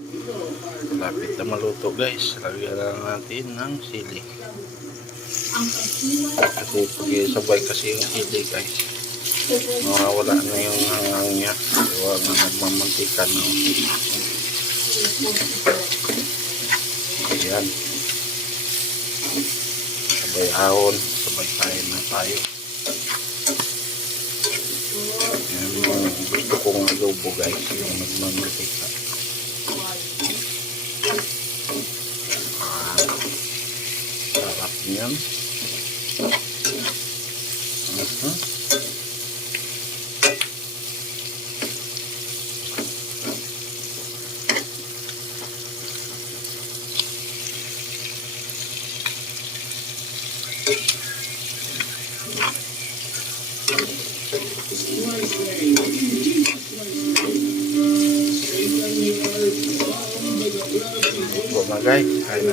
Malapit na maluto guys. Lagyan lang natin ng sili. Kasi pag-isabay kasi yung sili guys, mawawala na yung hangang niya. Kaya na nagmamantika na. Ayan. Sabay ahon. Sabay kain na tayo. Ayan yung gusto kong adobo guys. Yung nagmamantika. Sarap niyan. Ito na guys, kain na.